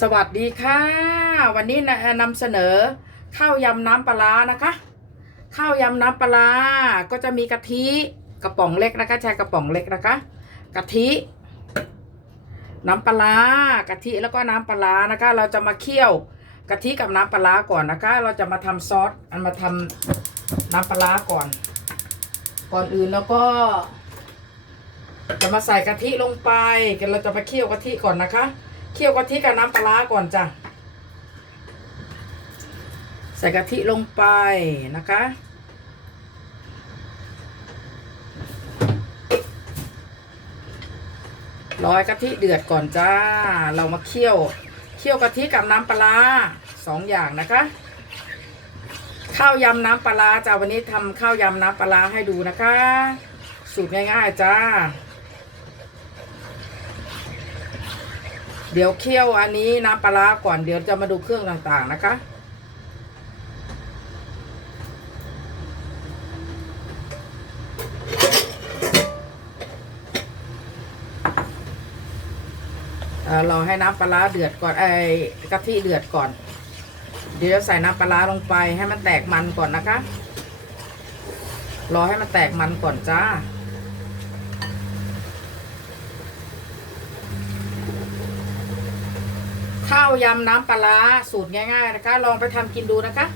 สวัสดีค่ะ วันนี้นะนำเสนอข้าวยำน้ำปลานะคะข้าวยำน้ำปลาก็จะมีกะทิกระป๋องเล็กนะคะใช้กระป๋องเล็กนะคะกะทิ น้ำปลากะทิแล้วก็น้ำปลานะคะ เราจะมาเคี่ยวกะทิกับน้ำปลาก่อนนะคะ เราจะมาทำซอสอันมาทำน้ำปลาร้าก่อน ก่อนอื่นแล้วก็ จะมาใส่กะทิลงไปกันเราจะไปเคี่ยวกะทิก่อนนะคะ เคี่ยวกะทิกับน้ำปลาก่อนจ้ะ ใส่กะทิลงไปนะคะ ร้อยกะทิเดือดก่อนจ้า เรามาเคี่ยว เคี่ยวกะทิกับน้ำปลาสองอย่างนะคะ ข้าวยำน้ำปลาจ้าวันนี้ทำข้าวยำน้ำปลาให้ดูนะคะ สูตรง่ายๆจ้า เดี๋ยวเคี่ยวอันนี้น้ำปลาก่อนเดี๋ยวจะมาดูเครื่องต่างๆนะคะ เรอให้น้ำปลาเดือดก่อนไอ้กะทิเดือดก่อน เดี๋ยวใส่น้ำปลาลงไปให้มันแตกมันก่อนนะคะ รอให้มันแตกมันก่อนจ้า ข้า วยำน้ำปลาสูตรง่ายๆนะคะ ลองไปทำกินดูนะคะ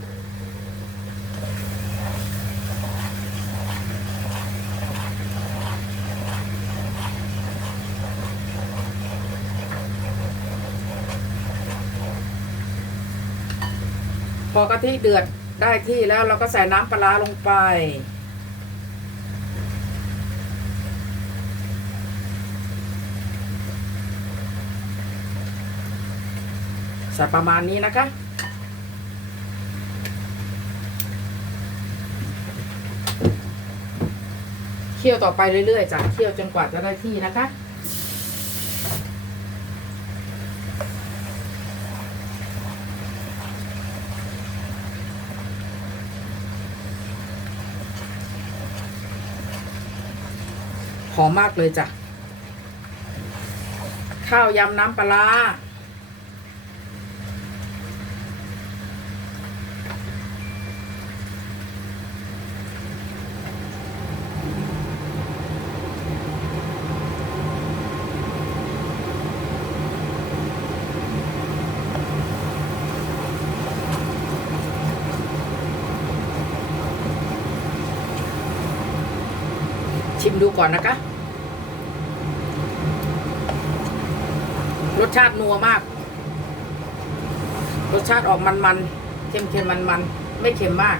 พอกะทิเดือดได้ที่แล้วเราก็ใส่น้ำปลาลงไป ส่ประมาณนี้นะคะ เคี่ยวต่อไปเรื่อยๆจ้ะเคี่ยวจนกว่าจะได้ที่นะคะหอมมากเลยจ้ะ ข้าวยำน้ำปลา ชิมดูก่อนนะคะ รสชาตินัวมาก รสชาติออกมันๆ เค็มๆ มันๆ ไม่เค็มมาก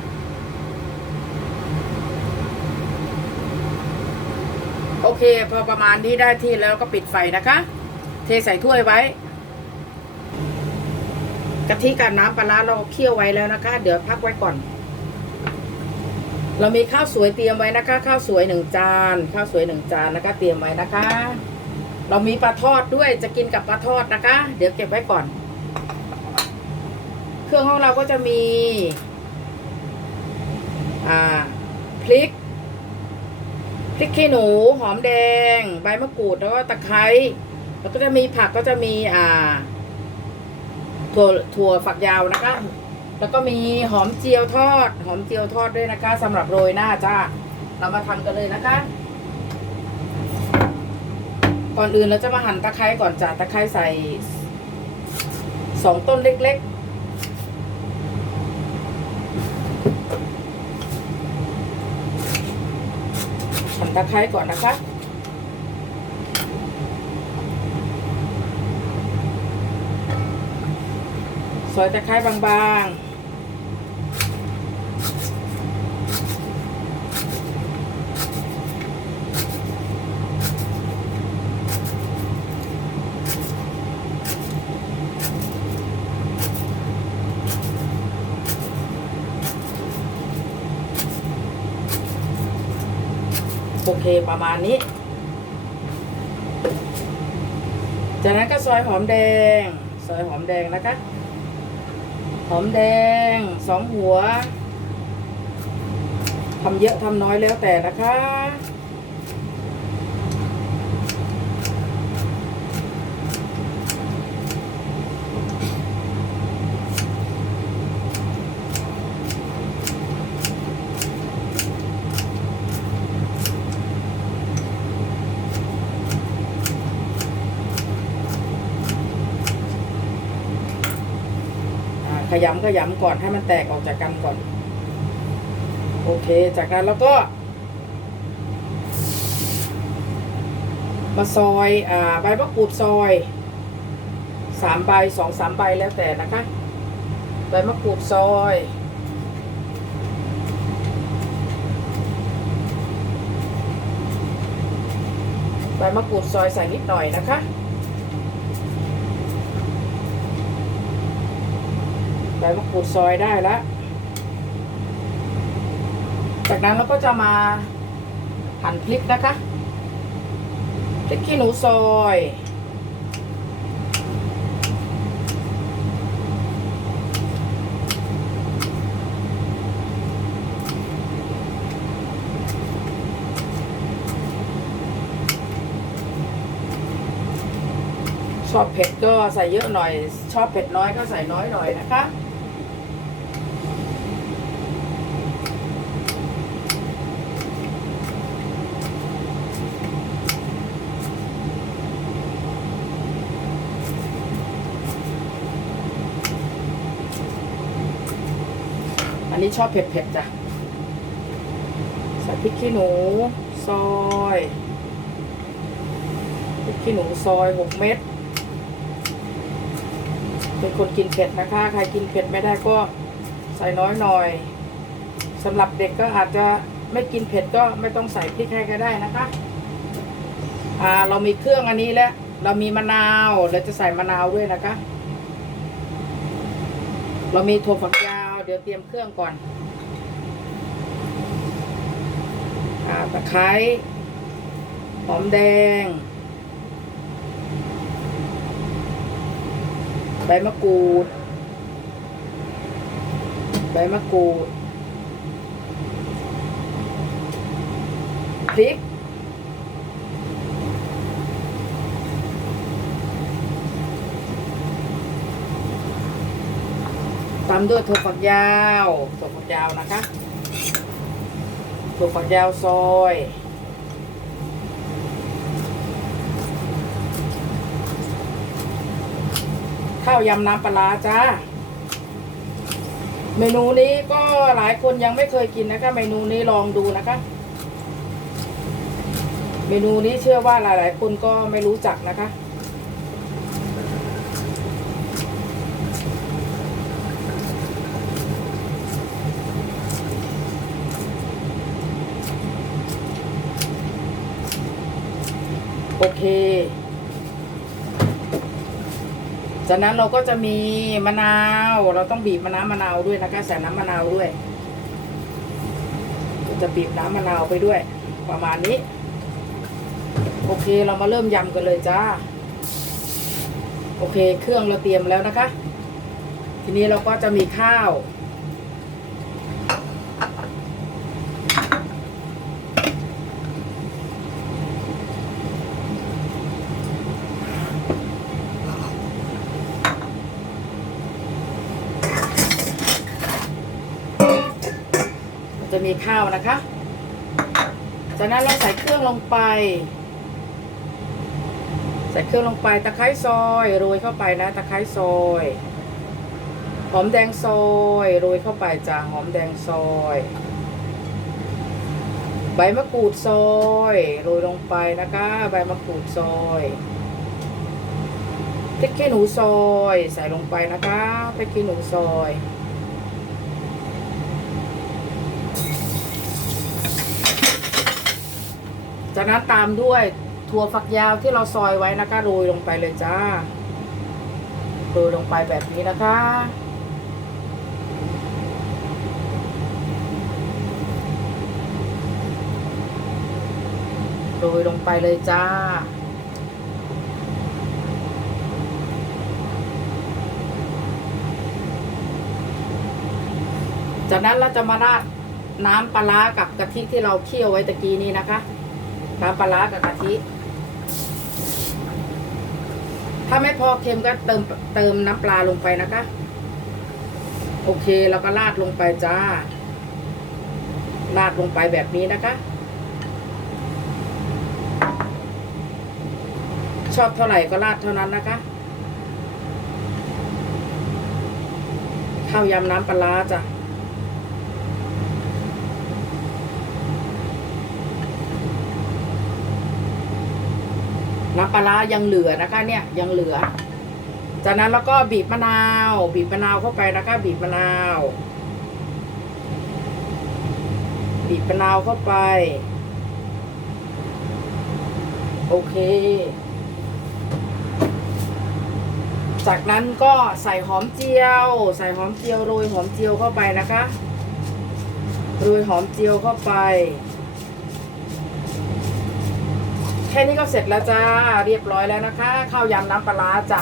โอเค พอประมาณนี้ได้ที่แล้วก็ปิดไฟนะคะ เทใส่ถ้วยไว้กะทิกับน้ำปลาร้าเราเคี่ยวไว้แล้วนะคะ เดี๋ยวพักไว้ก่อน เรามีข้าวสวยเตรียมไว้นะคะ ข้าวสวยหนึ่งจาน ข้าวสวยหนึ่งจานนะคะเตรียมไว้นะคะ เรามีปลาทอดด้วยจะกินกับปลาทอดนะคะ เดี๋ยวเก็บไว้ก่อน เครื่องของเราก็จะมีอ่าพริกพริกขี้หนูหอมแดง ใบมะกรูดแล้วก็ตะไคร้แล้วก็จะมีผักก็จะมีอ่าถั่วถั่วฝักยาวนะคะ แล้วก็มีหอมเจียวทอด หอมเจียวทอดด้วยนะคะสำหรับโรยหน้าจ้า เรามาทำกันเลยนะคะ ก่อนอื่นเราจะมาหั่นตะไคร้ก่อนจ้าตะไคร้ใส่สองต้นเล็กๆหั่นตะไคร้ก่อนนะคะซอยตะไคร้บางๆ โอเคประมาณนี้ จากนั้นก็ซอยหอมแดง ซอยหอมแดงนะคะ หอมแดงสองหัวทำเยอะทำน้อยแล้วแต่นะคะ ข ยำขยำก่อนให้มันแตกออกจากกันก่อน โอเค จากนั้นแล้วก็ มาซอยอ่าใบมะกรูดซอยสามใบสองสามใบแล้วแต่นะคะ ใบมะกรูดซอยใบมะกรูดซอยใส่นิดหน่อยนะคะ ใบมะกรูดซอยได้แล้ว จากนั้นเราก็จะมาหั่นพริกนะคะพริกขี้หนูซอยชอบเผ็ดก็ใส่เยอะหน่อย ชอบเผ็ดน้อยก็ใส่น้อยหน่อยนะคะ นนี้ชอบเผ็ดๆจ้ะใส่พริกขี้หนูซอยพริกขี้หนูซอยหกเม็ดเป็นคนกินเผ็ดนะคะ ใครกินเผ็ดไม่ได้ก็ใส่น้อยหน่อยสำหรับเด็กก็อาจจะไม่กินเผ็ดก็ไม่ต้องใส่พริกให้ก็ได้นะคะ อ่าเรามีเครื่องอันนี้แล้ว เรามีมะนาวเดี๋ยวจะใส่มะนาวด้วยนะคะ เรามีถั่วฝักยาว เดี๋ยวเตรียมเครื่องก่อนอาตะไคร้หอมแดง ใบมะกรูด ใบมะกรูดพริกามด้วยถั่วฝักยาวถั่วฝักยาวนะคะถั่วฝักยาวซอยข้าวยำน้ำปลาร้าจ้า เมนูนี้ก็หลายคนยังไม่เคยกินนะคะ เมนูนี้ลองดูนะคะ เมนูนี้เชื่อว่าหลาย ๆ คนก็ไม่รู้จักนะคะ โอเค จากนั้นเราก็จะมีมะนาว เราต้องบีบมะน้ำมะนาวด้วยนะคะใส่น้ำมะนาวด้วยจะบีบน้ำมะนาวไปด้วย ประมาณนี้ โอเคเรามาเริ่มยำกันเลยจ้า โอเค เครื่องเราเตรียมแล้วนะคะ ทีนี้เราก็จะมีข้าว จะมีข้าวนะคะ จากนั้นเราใส่เครื่องลงไป ใส่เครื่องลงไปตะไคร้ซอยโรยเข้าไปนะตะไคร้ซอยหอมแดงซอยโรยเข้าไปจ้าหอมแดงซอยใบมะกรูดซอยโรยลงไปนะคะ ใบมะกรูดซอยพริกขี้หนูซอย ใส่ลงไปนะคะพริกขี้หนูซอย จากนั้นตามด้วยถั่วฝักยาวที่เราซอยไว้นะคะโรยลงไปเลยจ้าโรยลงไปแบบนี้นะคะ โรยลงไปเลยจ้า จากนั้นเราจะมาราดน้ำปลาร้ากับกะทิที่เราเคี่ยวไว้ตะกี้นี้นะคะ น้ำปลาร้ากับกะทิ ถ้าไม่พอเค็มก็เติมเติมน้ำปลาลงไปนะคะ โอเคแล้วก็ราดลงไปจ้า ราดลงไปแบบนี้นะคะ ชอบเท่าไหร่ก็ราดเท่านั้นนะคะข้าวยำน้ำปลาร้าจ้ะ น้ำปลาร้ายังเหลือนะคะ เนี่ยยังเหลือ จากนั้นแล้วก็บีบมะนาว บีบมะนาวเข้าไปนะคะ บีบมะนาว บีบมะนาวเข้าไป โอเค จากนั้นก็ใส่หอมเจียว ใส่หอมเจียวโรยหอมเจียวเข้าไปนะคะโรยหอมเจียวเข้าไป แค่นี้ก็เสร็จแล้วจ้าเรียบร้อยแล้วนะคะ ข้าวยำน้ำปลาร้าจ้ะ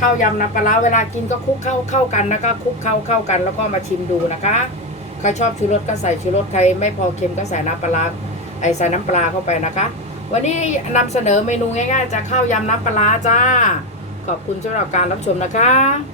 ข้าวยำน้ำปลาเวลากินก็คลุกเข้าเข้ากันนะคะคลุกเข้าเข้ากันแล้วก็มาชิมดูนะคะใครชอบชูรสก็ใส่ชูรสใครไม่พอเค็มก็ใส่น้ำปลาไอใส่น้ำปลาเข้าไปนะคะ วันนี้นำเสนอเมนูง่ายๆจากข้าวยำน้ำปลาจ้า ขอบคุณสำหรับการรับชมนะคะ